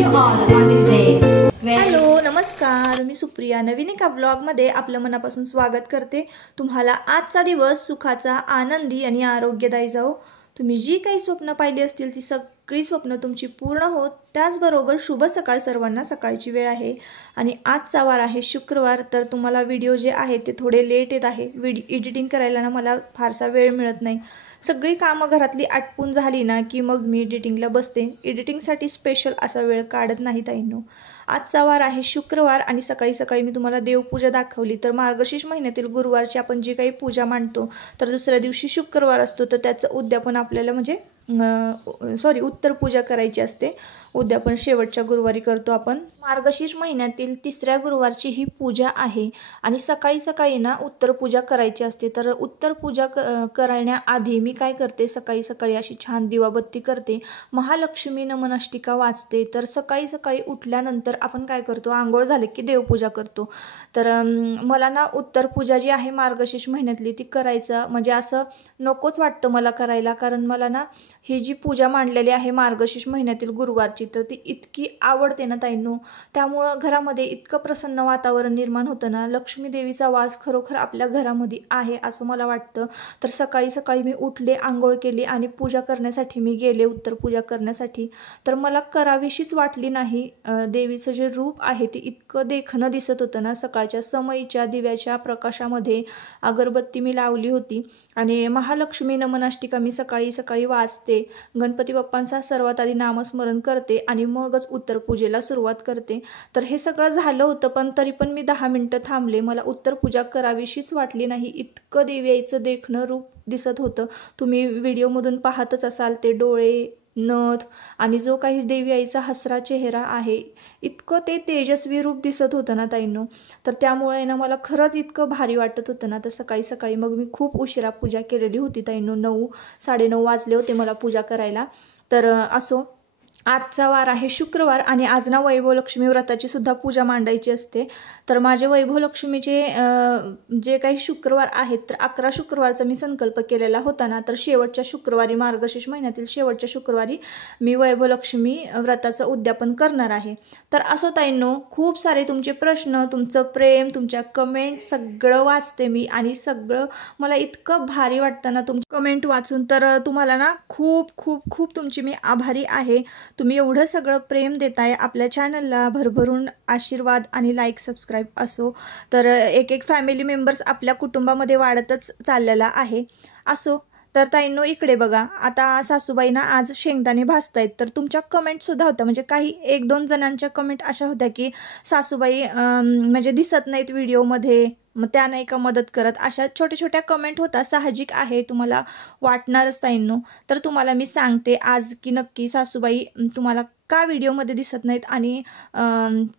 you all on this day. Hello नमस्कार, मी सुप्रिया नवीन एका ब्लॉगमध्ये आपलं मनापासून स्वागत करते। तुम्हाला आजचा दिवस सुखाचा, आनंदी आणि आरोग्यदायी जाओ। तुम्ही जी काही स्वप्न पाहिली असतील ती सगळी स्वप्न तुमची पूर्ण होत। त्याचबरोबर शुभ सकाळ सर्वांना। सकाळची वेळ आहे आणि आजचा वार आहे शुक्रवार। तर तुम्हाला व्हिडिओ जे आहे ते थोडे लेट येत आहे। एडिटिंग करायला ना मला फारसा वेळ मिळत नाही। सगळी कामं घरातली आटपून झाली ना की मग मी एडिटिंगला बसते। एडिटिंगसाठी स्पेशल असा वेळ काढत नाही ताईंनो। आजचा वार आहे शुक्रवार आणि सकाळी सकाळी मी तुम्हाला देवपूजा दाखवली। तर मार्गशीर्ष महिन्यातील गुरुवारची आपण जी काही पूजा मांडतो तर दुसऱ्या दिवशी शुक्रवार असतो, तर त्याचं उद्यापन आपल्याला म्हणजे उत्तर पूजा करायची असते। उद्यापन शेवटच्या गुरुवारी करतो आपण। मार्गशीर्ष महिन्यातील तिसऱ्या गुरुवारची ही पूजा आहे आणि सकाळी सकाळी ना उत्तर पूजा करायची असते। तर उत्तर पूजा करण्याआधी मी काय करते, सकाळी सकाळी अशी छान दिवाबत्ती करते, महालक्ष्मी नमन अष्टिका वाचते। तर सकाळी सकाळी उठल्यानंतर आपण काय करतो, आंघोळ झाले की देवपूजा करतो। तर मला ना उत्तर पूजा जी आहे मार्गशीर्ष महिन्यातली ती करायचं म्हणजे असं नकोच वाटतं मला करायला, कारण मला ना ही जी पूजा मांडलेली आहे मार्गशीर्ष महिन्यातील गुरुवारची तर ती इतकी आवडते ना ताईंनो। त्यामुळं घरामध्ये इतकं प्रसन्न वातावरण निर्माण होतं ना, लक्ष्मी देवीचा वास खरोखर आपल्या घरामध्ये आहे असं मला वाटतं। तर सकाळी सकाळी मी उठले, आंघोळ केली आणि पूजा करण्यासाठी मी गेले, उत्तर पूजा करण्यासाठी। तर मला करावीशीच वाटली नाही। देवीचं जे रूप आहे ते इतकं देखणं दिसत होतं ना, सकाळच्या समयीच्या दिव्याच्या प्रकाशामध्ये अगरबत्ती मी लावली होती आणि महालक्ष्मी नमन अष्टिका मी सकाळी सकाळी वाचते। गणपती बाप्पांचा सर्वात आधी नामस्मरण करते आणि मगच उत्तर पूजेला सुरुवात करते। तर हे सगळं झालं होतं, पण तरी पण मी 10 मिनिटं थांबले। मला उत्तर पूजा करावीशीच वाटली नाही, इतकं देवीचं देखणं रूप दिसत होतं। तुम्ही व्हिडिओमधून पाहतच असाल ते डोळे, नथ आणि जो काही देवी आईचा हसरा चेहरा आहे, इतकं ते तेजस्वी रूप दिसत होतं ना ताईंनो। तर त्यामुळे ना मला खरंच इतकं भारी वाटत होतं ना। तर सकाळी सकाळी मग मी खूप उशिरा पूजा केलेली होती ताईंनो, 9 साडेनऊ वाजले होते मला पूजा करायला। तर असो, आजचा वार आहे शुक्रवार आणि आज ना वैभवलक्ष्मी व्रताची सुद्धा पूजा मांडायची असते। तर माझे वैभवलक्ष्मीचे जे काही शुक्रवार आहेत तर 11 शुक्रवारचा मी संकल्प केलेला होता ना, तर शेवटच्या शुक्रवारी मार्गशीर्ष महिन्यातील शेवटच्या शुक्रवारी मी वैभवलक्ष्मी व्रताचं उद्यापन करणार आहे। तर असो ताईंनो, खूप सारे तुमचे प्रश्न, तुमचं प्रेम, तुमच्या कमेंट सगळं वाचते मी आणि सगळं मला इतकं भारी वाटतं ना तुमची कमेंट वाचून। तर तुम्हाला ना खूप खूप खूप तुमची मी आभारी आहे। तुम्ही एवढं सगळं प्रेम देताय आपल्या चॅनलला, भरभरून आशीर्वाद आणि लाईक सबस्क्राईब असो। तर एक एक फॅमिली मेंबर्स आपल्या कुटुंबामध्ये वाढतच चाललेला आहे। असो, तर ताईंनो इकडे बघा, आता सासूबाईंना आज शेंगदाणे भाजतायत। तर तुमच्या कमेंट सुद्धा होत्या, म्हणजे काही 1-2 जणांच्या कमेंट अशा होत्या की सासूबाई म्हणजे दिसत नाहीत व्हिडिओमध्ये, मग त्या नाही का मदत करत, अशा छोट्या छोट्या कमेंट होता। साहजिक आहे, तुम्हाला वाटणारच ताईंनो। तर तुम्हाला मी सांगते आज की नक्की सासूबाई तुम्हाला का व्हिडिओमध्ये दिसत नाहीत आणि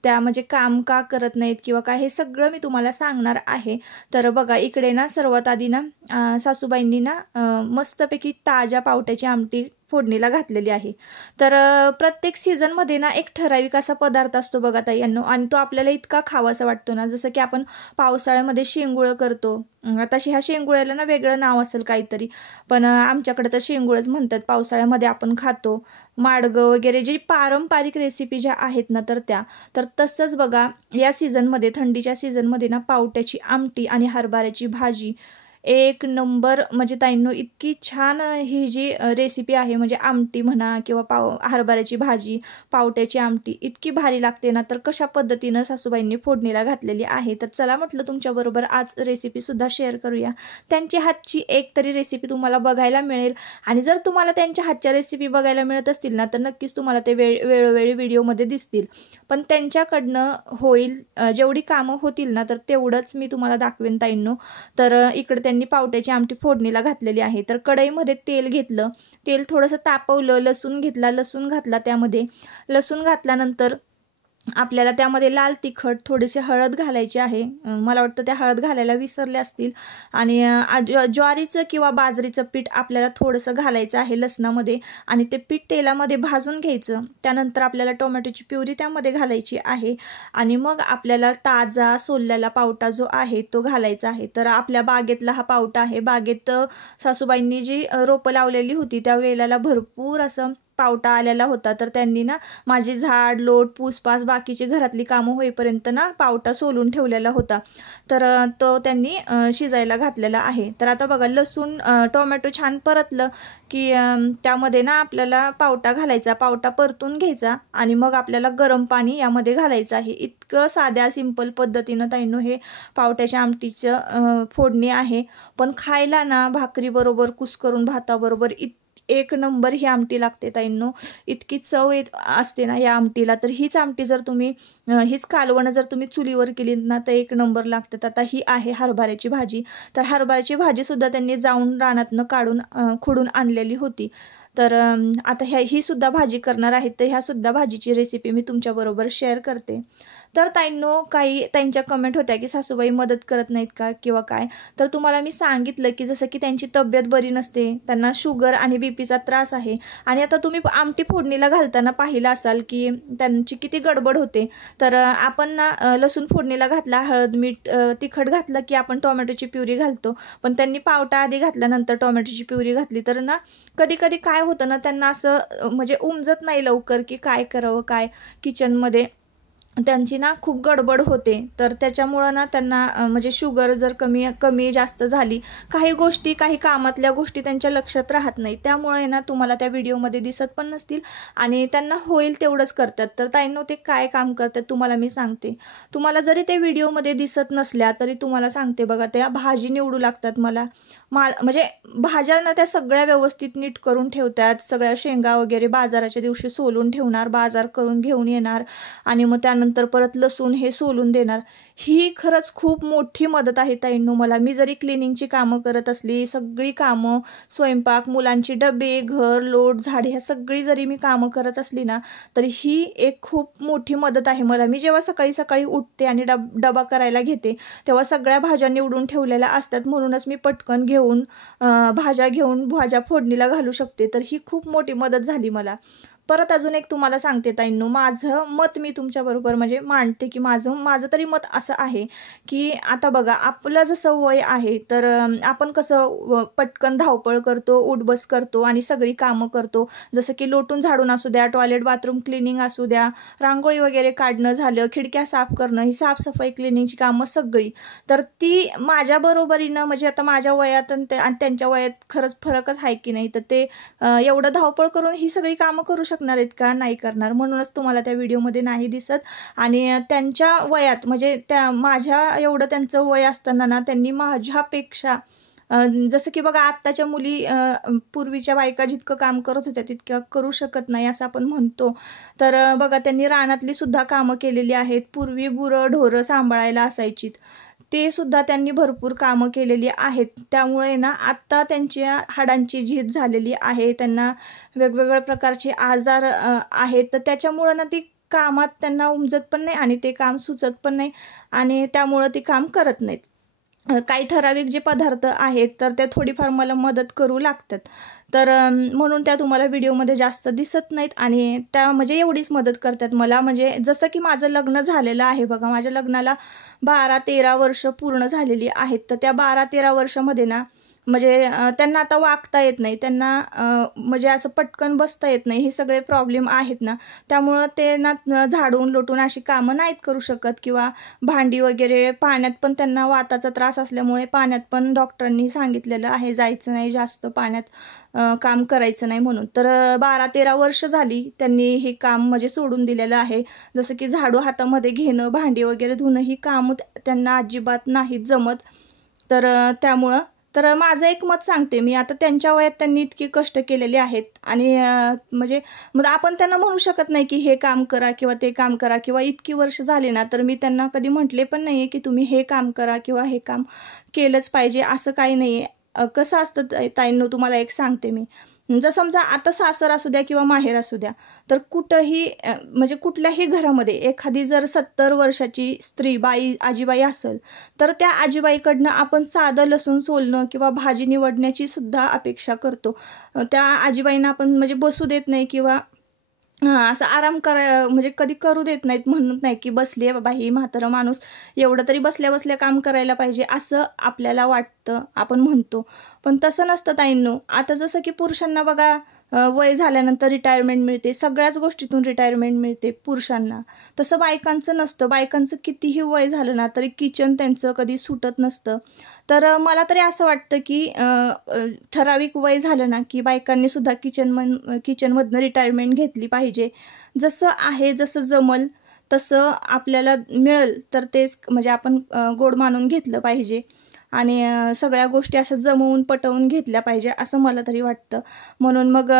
त्या म्हणजे काम का करत नाहीत किंवा काय, हे सगळं मी तुम्हाला सांगणार आहे। तर बघा इकडे ना सर्वात आधी ना सासूबाईंनी ना मस्तपैकी ताज्या पावट्याची आमटी फोडणीला घातलेली आहे। तर प्रत्येक सीझनमध्ये ना एक ठराविक असा पदार्थ असतो बघा ताईंनो, आणि तो आपल्याला इतका खावासा वाटतो ना। जसं की आपण पावसाळ्यामध्ये शेंगुळं करतो, आता ह्या शेंगुळ्याला ना वेगळं नाव असेल काहीतरी, पण आमच्याकडे तर शेंगुळच म्हणतात। पावसाळ्यामध्ये आपण खातो माडगं वगैरे, जे पारंपरिक रेसिपी ज्या आहेत ना तर त्या। तर तसंच बघा या सीझनमध्ये, थंडीच्या सीझनमध्ये ना पावट्याची आमटी आणि हरभऱ्याची भाजी एक नंबर, म्हणजे ताईंनो इतकी छान ही जी रेसिपी आहे, म्हणजे आमटी म्हणा किंवा हरभऱ्याची भाजी, पावट्याची आमटी इतकी भारी लागते ना। तर कशा पद्धतीनं सासूबाईंनी फोडणीला घातलेली आहे, तर चला म्हटलं तुमच्याबरोबर आज रेसिपीसुद्धा शेअर करूया। त्यांच्या हातची एक तरी रेसिपी तुम्हाला बघायला मिळेल, आणि जर तुम्हाला त्यांच्या हातच्या रेसिपी बघायला मिळत असतील ना तर नक्कीच तुम्हाला ते वेळोवेळी व्हिडिओमध्ये दिसतील। पण त्यांच्याकडनं होईल जेवढी कामं होतील ना तर तेवढंच मी तुम्हाला दाखवेन ताईंनो। तर इकडे त्यांनी पावट्याची आमटी फोडणीला घातलेली आहे। तर कढईमध्ये तेल घेतलं, तेल थोडंसं तापवलं, लसूण घेतला, लसूण घातला त्यामध्ये। लसूण घातल्यानंतर आपल्याला त्यामध्ये लाल तिखट, थोडेसे हळद घालायची आहे। मला वाटतं त्या हळद घालायला विसरले असतील। आणि ज्वारीचं किंवा बाजरीचं पीठ आपल्याला थोडंसं घालायचं आहे लसणामध्ये, आणि ते पीठ तेलामध्ये भाजून घ्यायचं। त्यानंतर आपल्याला टोमॅटोची प्युरी त्यामध्ये घालायची आहे आणि मग आपल्याला ताजा सोललेला पावटा जो आहे तो घालायचा आहे। तर आपल्या बागेतला हा पावटा आहे। बागेत सासूबाईंनी जी रोपं लावलेली होती त्या वेळेला भरपूर असं पावटा आलेला होता, तर त्यांनी ना माझी झाड लोट पूसपास बाकीची घरातली कामं होईपर्यंत ना पावटा सोलून ठेवलेला होता, तर तो त्यांनी शिजायला घातलेला आहे. तर आता बघा लसूण टोमॅटो छान परतलं की त्यामध्ये ना आपल्याला पावटा घालायचा, पावटा परतून घ्यायचा आणि मग आपल्याला गरम पाणी यामध्ये घालायचं आहे. इतकं साध्या सिंपल पद्धतीनं ताईंनो हे पावट्याच्या आमटीचं फोडणी आहे, पण खायला ना भाकरी बरोबर कुस्करून भाताबरोबर एक नंबर ही आमटी लागते ताईंनो. इतकी चव असते ना या आमटीला. तर हीच आमटी जर तुम्ही हीच कालवणं जर तुम्ही चुलीवर केली ना तर एक नंबर लागतात. आता ही आहे हरभऱ्याची भाजी. तर हरभऱ्याची भाजी सुद्धा त्यांनी जाऊन रानातनं काढून खुडून आणलेली होती. तर आता ही सुद्धा भाजी करणार आहेत, तर ह्या सुद्धा भाजीची रेसिपी मी तुमच्याबरोबर शेअर करते. तर ताईंनो काही ताईंच्या कमेंट होत्या की सासूबाई मदत करत नाहीत का किंवा काय. तर तुम्हाला मी सांगितलं की जसं की त्यांची तब्येत बरी नसते, त्यांना शुगर आणि बीपीचा त्रास आहे आणि आता तुम्ही आमटी फोडणीला घालताना पाहिलं असाल की त्यांची किती गडबड होते. तर आपण ना लसूण फोडणीला घातला, हळद मीठ तिखट घातलं की आपण टोमॅटोची प्युरी घालतो, पण त्यांनी पावटा आधी घातल्यानंतर टोमॅटोची प्युरी घातली. तर ना कधी कधी काय होतं ना त्यांना असं म्हणजे उमजत नाही लवकर की काय करावं काय किचनमध्ये. त्यांची ना खूप गडबड होते, तर त्याच्यामुळं ना त्यांना म्हणजे शुगर जर कमी जास्त झाली, काही गोष्टी काही कामातल्या गोष्टी त्यांच्या लक्षात राहत नाही, त्यामुळे ना तुम्हाला त्या व्हिडिओमध्ये दिसत पण नसतील आणि त्यांना होईल तेवढंच करतात. तर ताईंनो ते काय काम करतात तुम्हाला मी सांगते. तुम्हाला जरी ते व्हिडिओमध्ये दिसत नसल्या तरी तुम्हाला सांगते बघा, त्या भाजी निवडू लागतात म्हणजे भाज्या ना त्या सगळ्या व्यवस्थित नीट करून ठेवतात. सगळ्या शेंगा वगैरे बाजाराच्या दिवशी सोलून ठेवणार, बाजार करून घेऊन येणार आणि मग त्यानंतर परत लसूण हे सोलून देणार. ही खरंच खूप मोठी मदत आहे ताईंनो मला. मी जरी क्लिनिंगची कामं करत असली, सगळी कामं स्वयंपाक मुलांची डबे घर लोट झाड ह्या सगळी जरी मी कामं करत असली ना तरी ही एक खूप मोठी मदत आहे मला. मी जेव्हा सकाळी सकाळी उठते आणि डबा करायला घेते तेव्हा सगळ्या भाज्या निवडून ठेवलेल्या असतात, म्हणूनच मी पटकन भाज्या फोडणीला घालू शकते. तर ही खूप मोठी मदत झाली मला. परत अजून एक तुम्हाला सांगते ताईंनो, माझं मत मी तुमच्याबरोबर म्हणजे मांडते की माझं तरी मत असं आहे की आता बघा आपलं जसं वय आहे तर आपण कसं पटकन धावपळ करतो, उठबस करतो आणि सगळी कामं करतो, जसं की लोटून झाडून असू द्या, टॉयलेट बाथरूम क्लिनिंग असू द्या, रांगोळी वगैरे काढणं झालं, खिडक्या साफ करणं, ही साफसफाई क्लिनिंगची कामं सगळी. तर ती माझ्या बरोबरीनं म्हणजे आता माझ्या वयात आणि त्यांच्या वयात खरंच फरकच आहे की नाही. तर ते एवढं धावपळ करून ही सगळी कामं करू शकणार आहेत का? नाही करणार. म्हणूनच तुम्हाला त्या व्हिडिओमध्ये नाही दिसत. आणि त्यांच्या वयात म्हणजे माझ्या एवढं त्यांचं वय असताना ना त्यांनी माझ्यापेक्षा जसं की बघा आत्ताच्या मुली पूर्वीच्या बायका जितकं काम करत होत्या तितकं करू शकत नाही असं आपण म्हणतो. तर बघा त्यांनी रानातली सुद्धा कामं केलेली आहेत. पूर्वी गुरं ढोरं सांभाळायला असायचीत, ते सुद्धा त्यांनी भरपूर कामं केलेली आहेत. त्यामुळे ना आत्ता त्यांच्या हाडांची झीज झालेली आहे, त्यांना वेगवेगळ्या प्रकारचे आजार आहेत. तर त्याच्यामुळं ना ती कामात त्यांना उमजत पण नाही आणि ते काम सुचत पण नाही आणि त्यामुळं ती काम करत नाहीत. काही ठराविक जे पदार्थ आहेत तर ते थोडीफार मला मदत करू लागतात. तर म्हणून त्या तुम्हाला व्हिडिओमध्ये जास्त दिसत नाहीत आणि त्या म्हणजे एवढीच मदत करतात मला. म्हणजे जसं की माझं लग्न झालेलं आहे बघा, माझ्या लग्नाला 12-13 वर्ष पूर्ण झालेली आहेत. तर त्या 12-13 वर्षामध्ये ना म्हणजे त्यांना आता वागता येत नाही, त्यांना म्हणजे असं पटकन बसता येत नाही, हे सगळे प्रॉब्लेम आहेत ना. त्यामुळं ते ना झाडून लोटून अशी कामं नाहीत करू शकत किंवा भांडी वगैरे पाण्यात पण त्यांना वाताचा त्रास असल्यामुळे पाण्यात पण डॉक्टरांनी सांगितलेलं आहे जायचं नाही, जास्त पाण्यात काम करायचं नाही म्हणून. तर 12-13 वर्ष झाली त्यांनी हे काम म्हणजे सोडून दिलेलं आहे. जसं की झाडू हातामध्ये घेणं, भांडी वगैरे धुणं ही कामं त्यांना अजिबात नाहीत जमत. तर माझं एक मत सांगते मी, आता त्यांच्या वयात त्यांनी इतकी कष्ट केलेले आहेत आणि म्हणजे मग आपण त्यांना म्हणू शकत नाही की हे काम करा किंवा ते काम करा किंवा इतकी वर्ष झाली ना तर मी त्यांना कधी म्हटले पण नाही की तुम्ही हे काम करा किंवा हे काम केलंच पाहिजे असं काही नाही आहे. कसं असतं ताईंनो तुम्हाला एक सांगते मी, जर समजा आता सासर असू द्या किंवा माहेर असू द्या तर कुठंही म्हणजे कुठल्याही घरामध्ये एखादी जर 70 वर्षाची स्त्री आजीबाई असेल तर त्या आजीबाईकडनं आपण साधं लसूण सोलणं किंवा भाजी निवडण्याची सुद्धा अपेक्षा करतो. त्या आजीबाईंना आपण म्हणजे बसू देत नाही किंवा असं आराम म्हणजे कधी करू देत नाहीत. म्हणत नाही की बसली आहे बाबा ही म्हातारं माणूस, एवढं तरी बसल्या बसल्या काम करायला पाहिजे असं आपल्याला वाटतं, आपण म्हणतो. पण तसं नसतं ताईंनो. आता जसं की पुरुषांना बघा वय झाल्यानंतर रिटायरमेंट मिळते, सगळ्याच गोष्टीतून रिटायरमेंट मिळते पुरुषांना. तसं बायकांचं नसतं. बायकांचं कितीही वय झालं ना तरी किचन त्यांचं कधी सुटत नसतं. तर मला तरी असं वाटतं की ठराविक वय झालं ना की बायकांनी सुद्धा किचनमधनं रिटायरमेंट घेतली पाहिजे. जसं आहे, जसं जमल तसं आपल्याला मिळेल तर तेच म्हणजे आपण गोड मानून घेतलं पाहिजे आणि सगळ्या गोष्टी असं जमवून पटवून घेतल्या पाहिजे असं मला तरी वाटतं. म्हणून मग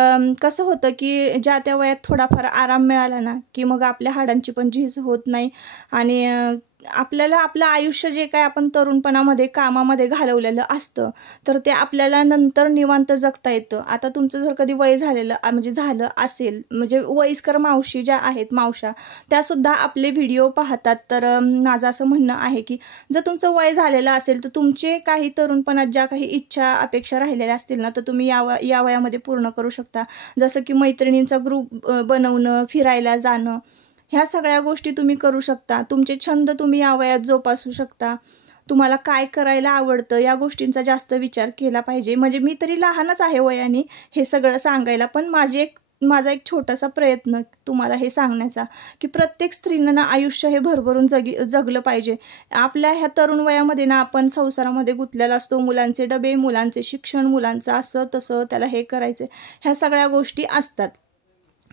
कसं होतं की ज्या त्या वयात थोडाफार आराम मिळाला ना की मग आपल्या हाडांची पण झीज होत नाही आणि आपल्याला आपलं आयुष्य जे काय आपण तरुणपणामध्ये कामामध्ये घालवलेलं असतं तर ते आपल्याला नंतर निवांत जगता येतं. आता तुमचं जर कधी वय झालेलं म्हणजे झालं असेल, म्हणजे वयस्कर मावशी ज्या आहेत मावशा त्यासुद्धा आपले व्हिडिओ पाहतात. तर माझं असं म्हणणं आहे की जर तुमचं वय झालेलं असेल तर तुमचे काही तरुणपणात ज्या काही इच्छा अपेक्षा राहिलेल्या असतील ना तर तुम्ही या वयामध्ये पूर्ण करू शकता. जसं की मैत्रिणींचा ग्रुप बनवणं, फिरायला जाणं, ह्या सगळ्या गोष्टी तुम्ही करू शकता. तुमचे छंद तुम्ही या वयात जोपासू शकता. तुम्हाला काय करायला आवडतं या गोष्टींचा जास्त विचार केला पाहिजे. म्हणजे मी तरी लहानच आहे वयाने हे सगळं सांगायला, पण माझा एक छोटासा प्रयत्न तुम्हाला हे सांगण्याचा की प्रत्येक स्त्रीनं ना आयुष्य हे भरभरून जगलं पाहिजे. आपल्या ह्या तरुण वयामध्ये ना आपण संसारामध्ये गुंतलेला असतो. मुलांचे डबे, मुलांचे शिक्षण, मुलांचं असं तसं, त्याला हे करायचं, ह्या सगळ्या गोष्टी असतात.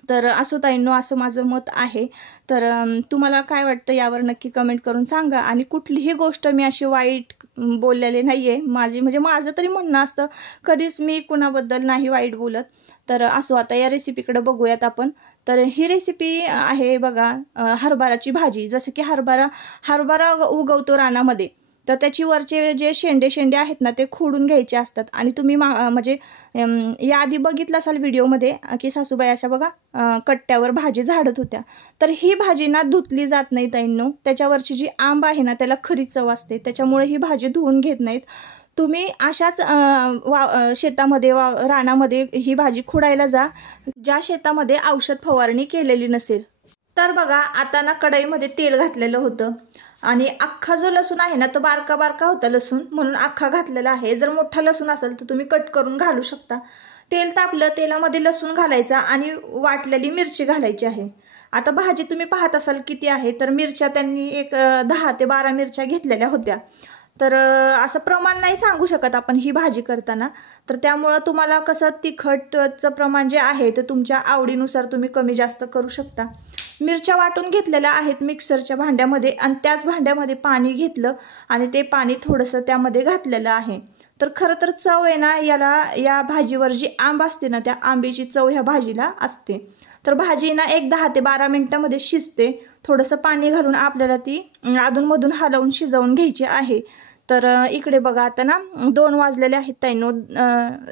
तर असो ताईंनो, असं माझं मत आहे. तर तुम्हाला काय वाटतं यावर नक्की कमेंट करून सांगा. आणि कुठलीही गोष्ट मी अशी वाईट बोललेली नाही आहे. म्हणजे माझं तरी म्हणणं असतं, कधीच मी कुणाबद्दल नाही वाईट बोलत. तर असो, आता या रेसिपीकडे बघूयात आपण. तर ही रेसिपी आहे बघा हरभराची भाजी. जसं की हरभरा उगवतो रानामध्ये, तर त्याची वरचे जे शेंडे आहेत ना ते खोडून घ्यायचे असतात. आणि तुम्ही म्हणजे याआधी बघितलं असाल व्हिडिओमध्ये की सासूबाई अशा बघा कट्ट्यावर भाजी झाडत होत्या. तर ही भाजी ना धुतली जात नाही ताईंनो. त्याच्यावरची जी आंब आहे ना त्याला खरी चव असते, त्याच्यामुळे ही भाजी धुवून घेत नाहीत. तुम्ही अशाच शेतामध्ये रानामध्ये ही भाजी खुडायला जा ज्या शेतामध्ये औषध फवारणी केलेली नसेल. तर बघा आता ना कढईमध्ये तेल घातलेलं होतं आणि अख्खा जो लसूण आहे ना तो बारका होता लसूण, म्हणून अख्खा घातलेला आहे. जर मोठा लसूण असेल तर तुम्ही कट करून घालू शकता. तेल तापलं, तेलामध्ये लसूण घालायचा आणि वाटलेली मिरची घालायची आहे. आता भाजी तुम्ही पाहत असाल किती आहे, तर मिरच्या त्यांनी एक 10 ते 12 मिरच्या घेतलेल्या होत्या. तर असं प्रमाण नाही सांगू शकत आपण ही भाजी करताना. तर त्यामुळं तुम्हाला कसं तिखटचं प्रमाण जे आहे ते तुमच्या आवडीनुसार तुम्ही कमी जास्त करू शकता. मिरच्या वाटून घेतलेल्या आहेत मिक्सरच्या भांड्यामध्ये आणि त्याच भांड्यामध्ये पाणी घेतलं आणि ते पाणी थोडंसं त्यामध्ये घातलेलं आहे. तर खरं तर चव आहे ना या भाजीवर जी आंब असते ना त्या आंब्याची चव ह्या भाजीला असते. तर भाजी ना एक 10 ते 12 मिनिटांमध्ये शिजते. थोडंसं पाणी घालून आपल्याला ती अधूनमधून हलवून शिजवून घ्यायची आहे. तर इकडे बघा आता ना 2 वाजलेले आहेत ताईंनो.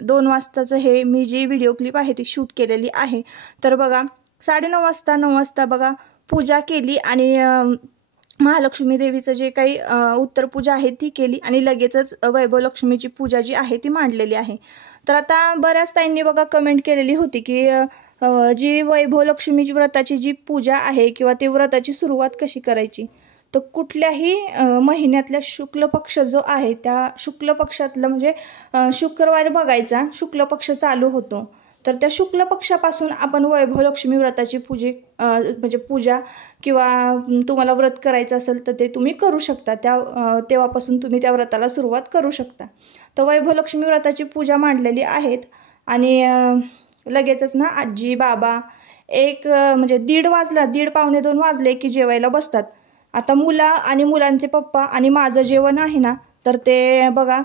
2 वाजताचं हे मी जी व्हिडिओ क्लिप आहे ती शूट केलेली आहे. तर बघा 9:30 9 वाजता बघा पूजा केली आणि महालक्ष्मी देवीचं जे काही उत्तर पूजा आहे ती केली आणि लगेचच वैभव लक्ष्मीची पूजा जी आहे ती मांडलेली आहे. तर आता बऱ्याच ताईंनी बघा कमेंट केलेली होती की जी वैभव लक्ष्मीची व्रताची जी पूजा आहे किंवा ती व्रताची सुरुवात कशी करायची. तर कुठल्याही महिन्यातल्या शुक्ल पक्ष जो आहे त्या शुक्ल पक्षातलं म्हणजे शुक्रवार बघायचा, शुक्ल पक्ष चालू होतो. तर त्या शुक्ल पक्षापासून आपण वैभव लक्ष्मी व्रताची म्हणजे पूजा किंवा तुम्हाला व्रत करायचं असेल तर ते तुम्ही करू शकता. तेव्हापासून तुम्ही त्या व्रताला सुरुवात करू शकता. तर वैभव लक्ष्मी व्रताची पूजा मांडलेली आहेत आणि लगेचच ना आजी बाबा म्हणजे 1:30 पावणे 2 वाजले की जेवायला बसतात. आता मुलांचे पप्पा आणि माझं जेवण आहे ना तर ते बघा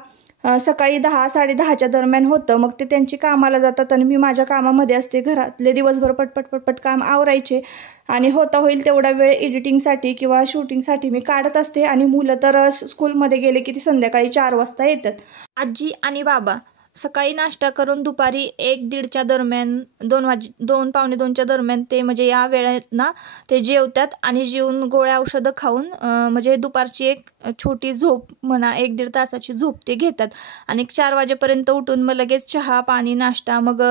सकाळी 10 10:30च्या दरम्यान होतं. मग ते त्यांची कामाला जातात आणि मी माझ्या कामामध्ये असते. घरातले दिवसभर पटपट काम आवरायचे आणि होईल तेवढा वेळ एडिटिंगसाठी किंवा शूटिंगसाठी मी काढत असते. आणि मुलं तर स्कूलमध्ये गेले की ती संध्याकाळी 4 वाजता येतात. आजी आणि बाबा सकाळी नाश्ता करून दुपारी 1-1:30च्या दरम्यान 2 पावणे 2च्या दरम्यान ते म्हणजे या वेळेत ना ते जेवतात आणि जेवून गोळ्या औषधं खाऊन म्हणजे दुपारची एक छोटी झोप म्हणा 1-1.5 तासाची झोप ते घेतात आणि 4 वाजेपर्यंत उठून मग लगेच चहा पाणी नाश्ता. मग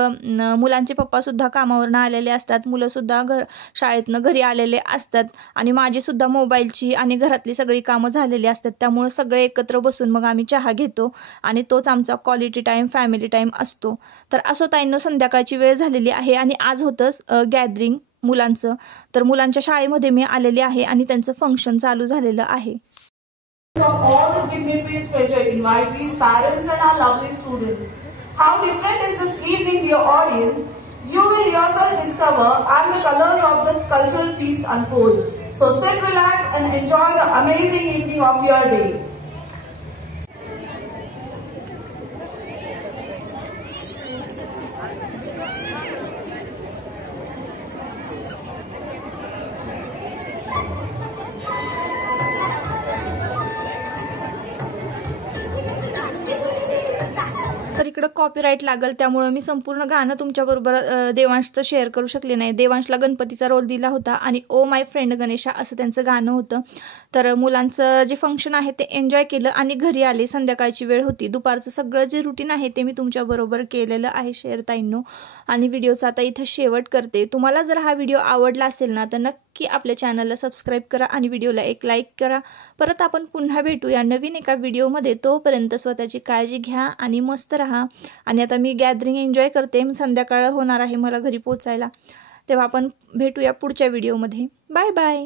मुलांचे पप्पासुद्धा कामावरनं आलेले असतात, मुलंसुद्धा शाळेतनं घरी आलेले असतात आणि माझीसुद्धा मोबाईलची आणि घरातली सगळी कामं झालेली असतात. त्यामुळे सगळे एकत्र बसून मग आम्ही चहा घेतो आणि तोच आमचा क्वालिटी टाईम फॅमिली टाईम असतो. तर असो ताईंनो, संध्याकाळची वेळ झालेली आहे आणि आज होतं गॅदरिंग मुलांचं. तर मुलांच्या शाळेमध्ये मी आलेले आहे आणि त्यांचं फंक्शन चालू झालेलं आहे. Of all the dignitaries present, invitees, parents and our lovely students. How different is this evening, dear audience? You will yourself discover and the colors of the cultural feast unfolds. So sit, relax and enjoy the amazing evening of your day. तर इकडं copyright लागल, त्यामुळे मी संपूर्ण गाणं तुमच्याबरोबर देवांशचं share करू शकले नाही. देवांशला गणपतीचा रोल दिला होता आणि ओ माय फ्रेंड गणेशा असं त्यांचं गाणं होतं. तर मुलांचं जे फंक्शन आहे ते एन्जॉय केलं आणि घरी आले. संध्याकाळची वेळ होती. दुपारचं सगळं जे रुटीन आहे ते मी तुमच्याबरोबर केलेलं आहे शेअर ताईंनो. आणि व्हिडिओचा आता इथं शेवट करते. तुम्हाला जर हा व्हिडिओ आवडला असेल ना तर नक्की आपल्या चॅनलला सबस्क्राईब करा आणि व्हिडिओला एक लाईक करा. परत आपण पुन्हा भेटूया नवीन एका व्हिडिओमध्ये. तोपर्यंत स्वतःची काळजी घ्या आणि मस्त राहा. आणि आता मी गॅदरिंग एन्जॉय करते. संध्याकाळ होणार आहे मला घरी पोचायला. तेव्हा आपण भेटूया पुढच्या व्हिडिओमध्ये. Bye bye.